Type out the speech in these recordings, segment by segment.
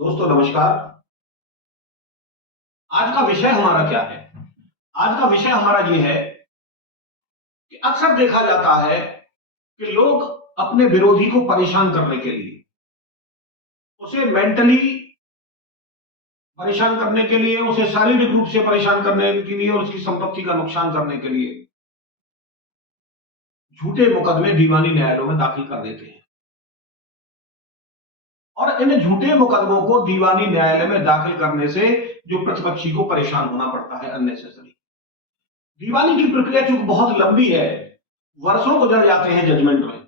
दोस्तों नमस्कार। आज का विषय हमारा क्या है? आज का विषय हमारा ये है कि अक्सर देखा जाता है कि लोग अपने विरोधी को परेशान करने के लिए, उसे मेंटली परेशान करने के लिए, उसे शारीरिक रूप से परेशान करने के लिए और उसकी संपत्ति का नुकसान करने के लिए झूठे मुकदमे दीवानी न्यायालयों में दाखिल कर देते हैं। और इन झूठे मुकदमों को दीवानी न्यायालय में दाखिल करने से जो प्रतिपक्षी को परेशान होना पड़ता है अननेसेसरी। दीवानी की प्रक्रिया चूंकि बहुत लंबी है, वर्षों गुजर जाते हैं जजमेंट में,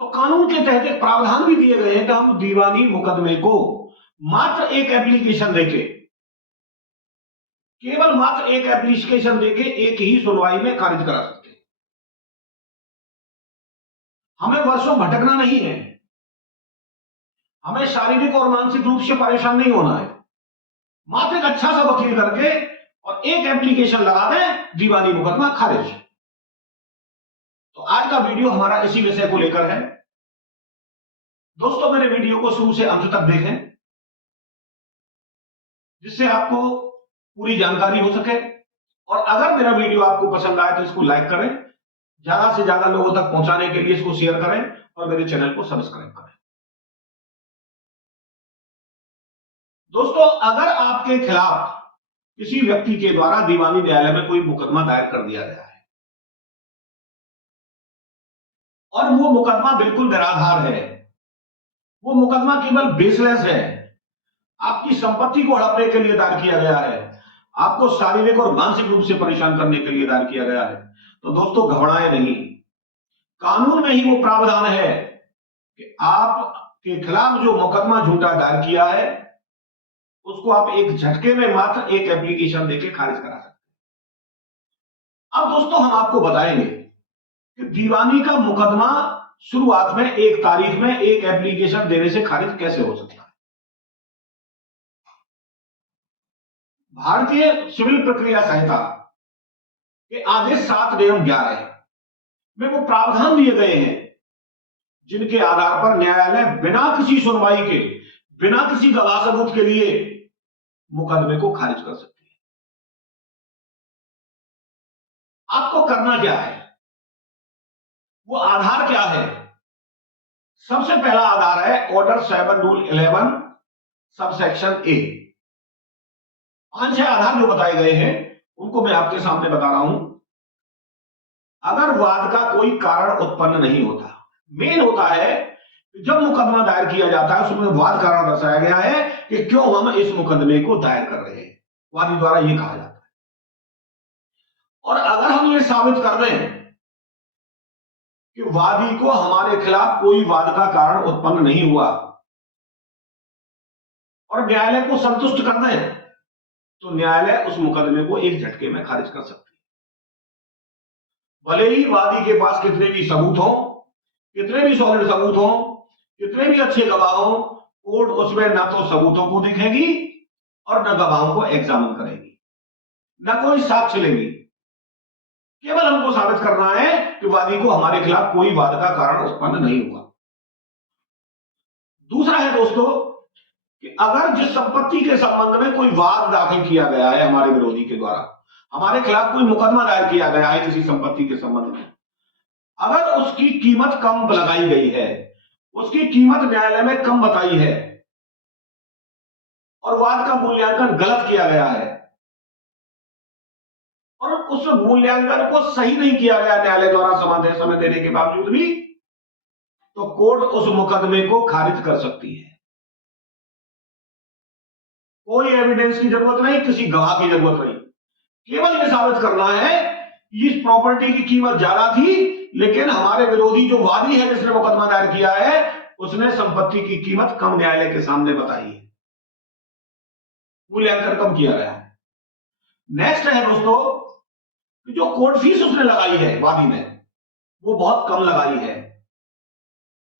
तो कानून के तहत एक प्रावधान भी दिए गए हैं कि हम दीवानी मुकदमे को मात्र एक एप्लीकेशन देके, केवल मात्र एक एप्लीकेशन देके एक ही सुनवाई में खारिज करा सकते हैं। हमें वर्षों भटकना नहीं है, हमें शारीरिक और मानसिक रूप से परेशान नहीं होना है। मात्र एक अच्छा सा वकील करके और एक एप्लीकेशन लगा दें, दीवानी मुकदमा खारिज। तो आज का वीडियो हमारा इसी विषय को लेकर है। दोस्तों मेरे वीडियो को शुरू से अंत तक देखें, जिससे आपको पूरी जानकारी हो सके। और अगर मेरा वीडियो आपको पसंद आए तो इसको लाइक करें, ज्यादा से ज्यादा लोगों तक पहुंचाने के लिए इसको शेयर करें और मेरे चैनल को सब्सक्राइब करें। दोस्तों, अगर आपके खिलाफ किसी व्यक्ति के द्वारा दीवानी न्यायालय में कोई मुकदमा दायर कर दिया गया है और वो मुकदमा बिल्कुल निराधार है, वो मुकदमा केवल बेसलेस है, आपकी संपत्ति को हड़पने के लिए दायर किया गया है, आपको शारीरिक और मानसिक रूप से परेशान करने के लिए दायर किया गया है, तो दोस्तों घबराएं नहीं। कानून में ही वो प्रावधान है कि आपके खिलाफ जो मुकदमा झूठा दायर किया है उसको आप एक झटके में मात्र एक एप्लीकेशन देके खारिज करा सकते हैं। अब दोस्तों हम आपको बताएंगे कि दीवानी का मुकदमा शुरुआत में एक तारीख में एक एप्लीकेशन देने से खारिज कैसे हो सकता है। भारतीय सिविल प्रक्रिया संहिता के आदेश 7 नियम 11 में वो प्रावधान दिए गए हैं जिनके आधार पर न्यायालय बिना किसी सुनवाई के, बिना किसी गवाह सबूत के लिए मुकदमे को खारिज कर सकती है। आपको करना क्या है, वो आधार क्या है? सबसे पहला आधार है ऑर्डर 7 रूल 11 सबसेक्शन ए। 5-6 आधार जो बताए गए हैं उनको मैं आपके सामने बता रहा हूं। अगर वाद का कोई कारण उत्पन्न नहीं होता, मेन होता है जब मुकदमा दायर किया जाता है उसमें वाद कारण दर्शाया गया है कि क्यों हम इस मुकदमे को दायर कर रहे हैं, वादी द्वारा यह कहा जाता है। और अगर हम ये साबित कर दें कि वादी को हमारे खिलाफ कोई वाद का कारण उत्पन्न नहीं हुआ और न्यायालय को संतुष्ट कर दें, तो न्यायालय उस मुकदमे को एक झटके में खारिज कर सकती है। भले ही वादी के पास कितने भी सबूत हो, कितने भी सॉलिड सबूत हो, कितने भी अच्छे गवाह हो, कोर्ट उसमें ना तो सबूतों को देखेगी और न गवाहों को एग्जामिन करेगी, न कोई साक्ष्य लेगी। केवल हमको साबित करना है कि वादी को हमारे खिलाफ कोई वाद का कारण उत्पन्न नहीं हुआ। दूसरा है दोस्तों कि अगर जिस संपत्ति के संबंध में कोई वाद दाखिल किया गया है हमारे विरोधी के द्वारा, हमारे खिलाफ कोई मुकदमा दायर किया गया है किसी संपत्ति के संबंध में, अगर उसकी कीमत कम लगाई गई है, उसकी कीमत न्यायालय में कम बताई है और वाद का मूल्यांकन गलत किया गया है और उस मूल्यांकन को सही नहीं किया गया न्यायालय द्वारा समय देने के बावजूद भी, तो कोर्ट उस मुकदमे को खारिज कर सकती है। कोई एविडेंस की जरूरत नहीं, किसी गवाह की जरूरत नहीं, केवल यह साबित करना है कि इस प्रॉपर्टी की कीमत ज्यादा थी, लेकिन हमारे विरोधी जो वादी है जिसने मुकदमा दायर किया है उसने संपत्ति की कीमत कम न्यायालय के सामने बताई है, मूल्यांकन कम किया गया है। नेक्स्ट है दोस्तों, जो कोर्ट फीस उसने लगाई है वादी ने, वो बहुत कम लगाई है।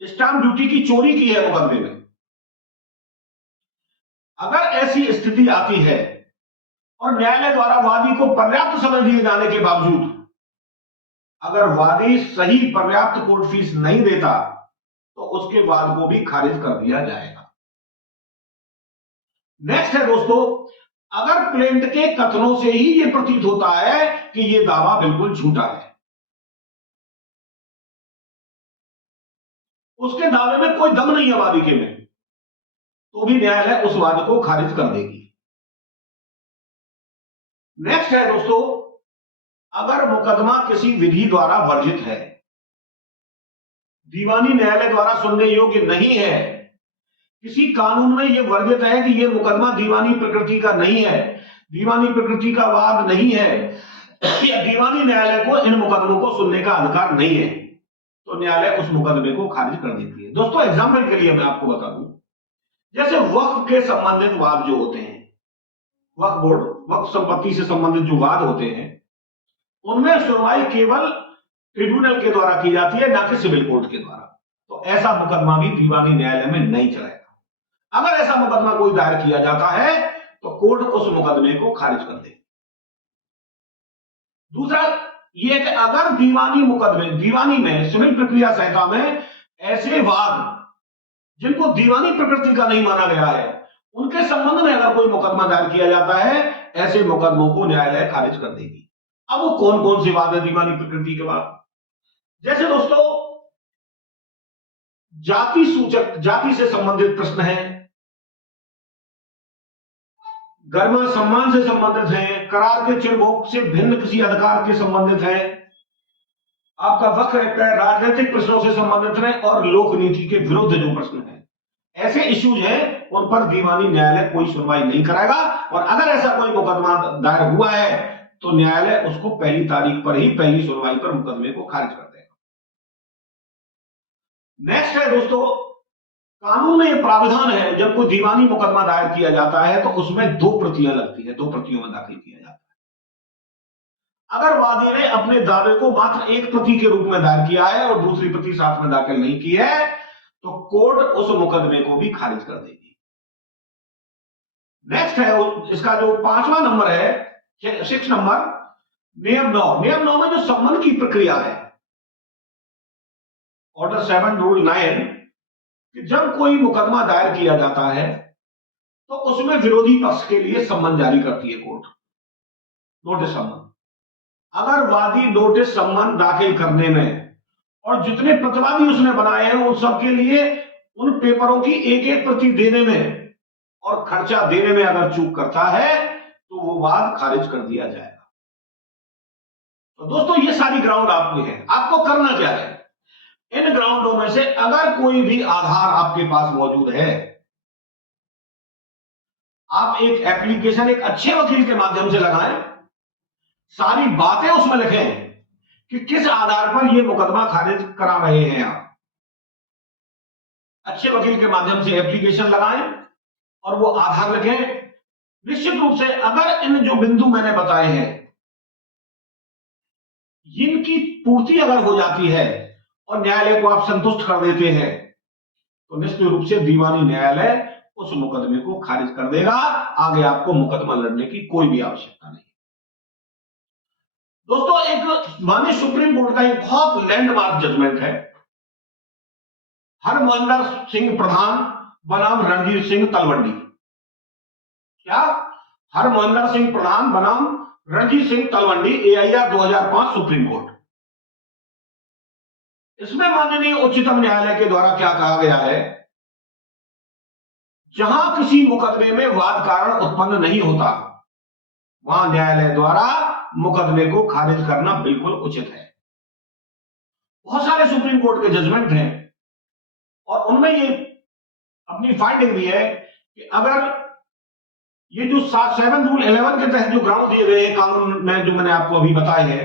स्टांप ड्यूटी की चोरी की है मुकदमे में। अगर ऐसी स्थिति आती है और न्यायालय द्वारा वादी को पर्याप्त समय दिए जाने के बावजूद अगर वादी सही पर्याप्त कोर्ट फीस नहीं देता, तो उसके वाद को भी खारिज कर दिया जाएगा। नेक्स्ट है दोस्तों, अगर प्लेंट के कथनों से ही यह प्रतीत होता है कि यह दावा बिल्कुल झूठा है, उसके दावे में कोई दम नहीं है वादी के में, तो भी न्यायालय उस वाद को खारिज कर देगी। नेक्स्ट है दोस्तों, अगर मुकदमा किसी विधि द्वारा वर्जित है, दीवानी न्यायालय द्वारा सुनने योग्य नहीं है, किसी कानून में यह वर्जित है कि यह मुकदमा दीवानी प्रकृति का नहीं है, दीवानी प्रकृति का वाद नहीं है, या दीवानी न्यायालय को इन मुकदमों को सुनने का अधिकार नहीं है, तो न्यायालय उस मुकदमे को खारिज कर देती है। दोस्तों एग्जाम्पल के लिए मैं आपको बता दूं, जैसे वक्फ के संबंधित वाद जो होते हैं, वक्फ बोर्ड, वक्फ संपत्ति से संबंधित जो वाद होते हैं, उनमें सुनवाई केवल ट्रिब्यूनल के द्वारा की जाती है, ना कि सिविल कोर्ट के द्वारा। तो ऐसा मुकदमा भी दीवानी न्यायालय में नहीं चलेगा। अगर ऐसा मुकदमा कोई दायर किया जाता है तो कोर्ट उस मुकदमे को खारिज कर दे। दूसरा यह कि अगर दीवानी मुकदमे, दीवानी में, सिविल प्रक्रिया संहिता में ऐसे वाद जिनको दीवानी प्रकृति का नहीं माना गया है, उनके संबंध में अगर कोई मुकदमा दायर किया जाता है, ऐसे मुकदमों को न्यायालय खारिज कर देगी। अब वो कौन कौन से वाद है दीवानी प्रकृति के वाद? जैसे दोस्तों जाति सूचक, जाति से संबंधित प्रश्न है, गरिमा सम्मान से संबंधित है, करार के चिन्ह से भिन्न किसी अधिकार के संबंधित है, आपका वक्फ एक्ट है, राजनीतिक प्रश्नों से संबंधित है, और लोक नीति के विरुद्ध जो प्रश्न है, ऐसे इश्यूज हैं उन पर दीवानी न्यायालय कोई सुनवाई नहीं कराएगा। और अगर ऐसा कोई मुकदमा दायर हुआ है तो न्यायालय उसको पहली तारीख पर ही, पहली सुनवाई पर मुकदमे को खारिज कर देगा। नेक्स्ट है दोस्तों, कानून में यह प्रावधान है, जब कोई दीवानी मुकदमा दायर किया जाता है तो उसमें 2 प्रतियां लगती है, 2 प्रतियों में दाखिल किया जाता है। अगर वादी ने अपने दावे को मात्र 1 प्रति के रूप में दायर किया है और दूसरी प्रति साथ में दाखिल नहीं की है, तो कोर्ट उस मुकदमे को भी खारिज कर देगी। नेक्स्ट है इसका जो 5वां नंबर है, 6 नंबर, नियम 9। नियम 9 में जो सम्मन की प्रक्रिया है, ऑर्डर 7 रूल 9, कि जब कोई मुकदमा दायर किया जाता है तो उसमें विरोधी पक्ष के लिए सम्मन जारी करती है कोर्ट, नोटिस सम्मन। अगर वादी नोटिस सम्मन दाखिल करने में और जितने प्रतिवादी उसने बनाए हैं उन सबके लिए उन पेपरों की 1-1 प्रति देने में और खर्चा देने में अगर चूक करता है तो वो वाद खारिज कर दिया जाएगा। तो दोस्तों ये सारी ग्राउंड आपको है, आपको करना क्या है, इन ग्राउंडों में से अगर कोई भी आधार आपके पास मौजूद है, आप एक एप्लीकेशन एक अच्छे वकील के माध्यम से लगाएं, सारी बातें उसमें लिखें कि किस आधार पर यह मुकदमा खारिज करा रहे हैं। आप अच्छे वकील के माध्यम से एप्लीकेशन लगाएं और वो आधार लिखें। निश्चित रूप से अगर इन जो बिंदु मैंने बताए हैं इनकी पूर्ति अगर हो जाती है और न्यायालय को आप संतुष्ट कर देते हैं तो निश्चित रूप से दीवानी न्यायालय उस मुकदमे को खारिज कर देगा। आगे आपको मुकदमा लड़ने की कोई भी आवश्यकता नहीं। दोस्तों एक माननीय सुप्रीम कोर्ट का एक बहुत लैंडमार्क जजमेंट है, हरमोहिंदर सिंह प्रधान बनाम रणजीत सिंह तलवंडी। क्या? हरमोहिंदर सिंह प्रधान बनाम Ranjit Singh Talwandi, AIR 2005 supreme court. इसमें माननीय उच्चतम न्यायालय के द्वारा क्या कहा गया है, जहां किसी मुकदमे में वाद कारण उत्पन्न नहीं होता वहां न्यायालय द्वारा मुकदमे को खारिज करना बिल्कुल उचित है। बहुत सारे सुप्रीम कोर्ट के जजमेंट हैं और उनमें ये अपनी फाइंडिंग भी है कि अगर ये जो 7 रूल 11 के तहत जो ग्राउंड दिए गए हैं कानून में, जो मैंने आपको अभी बताए हैं,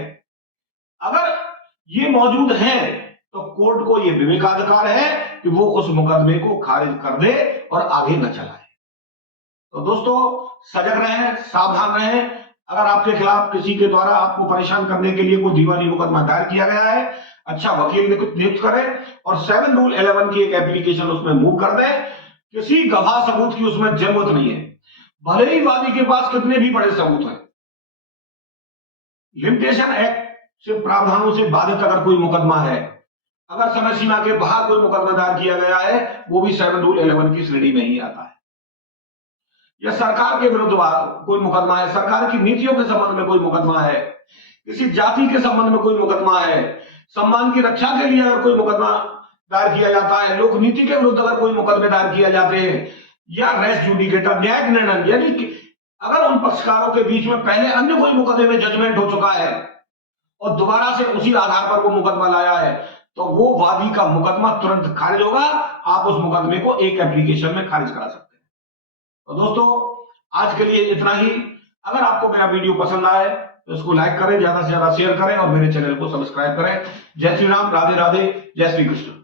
अगर ये मौजूद हैं तो कोर्ट को ये विवेकाधिकार है कि वो उस मुकदमे को खारिज कर दे और आगे न चलाए। तो दोस्तों सजग रहें, सावधान रहें। अगर आपके खिलाफ किसी के द्वारा आपको परेशान करने के लिए कोई दीवानी मुकदमा दायर किया गया है, अच्छा वकील नियुक्त करें और 7 रूल 11 की एक एप्लीकेशन उसमें मूव कर दें। किसी गवाह सबूत की उसमें जरूरत नहीं है, भले ही वादी के पास कितने भी बड़े सबूत हैं। लिमिटेशन एक्ट से प्रावधानों से बाधित अगर कोई मुकदमा है अगर समय सीमा के बाहर कोई मुकदमा दायर किया गया है वो भी 7 रूल 11 की श्रेणी में ही आता है। या सरकार के विरुद्ध कोई मुकदमा है, सरकार की नीतियों के संबंध में कोई मुकदमा है, किसी जाति के संबंध में कोई मुकदमा है, सम्मान की रक्षा के लिए अगर कोई मुकदमा दायर किया जाता है, लोक नीति के विरुद्ध अगर कोई मुकदमे दायर किए जाते हैं, या रेस जुडिकेटा न्यायिक निर्णय, यानी कि अगर उन पक्षकारों के बीच में पहले अन्य कोई मुकदमे में जजमेंट हो चुका है और दोबारा से उसी आधार पर वो मुकदमा लाया है, तो वो वादी का मुकदमा तुरंत खारिज होगा। आप उस मुकदमे को एक एप्लीकेशन में खारिज करा सकते हैं। तो दोस्तों आज के लिए इतना ही। अगर आपको मेरा वीडियो पसंद आए तो इसको लाइक करें, ज्यादा से ज्यादा शेयर करें और मेरे चैनल को सब्सक्राइब करें। जय श्री राम, राधे राधे, जय श्री कृष्ण।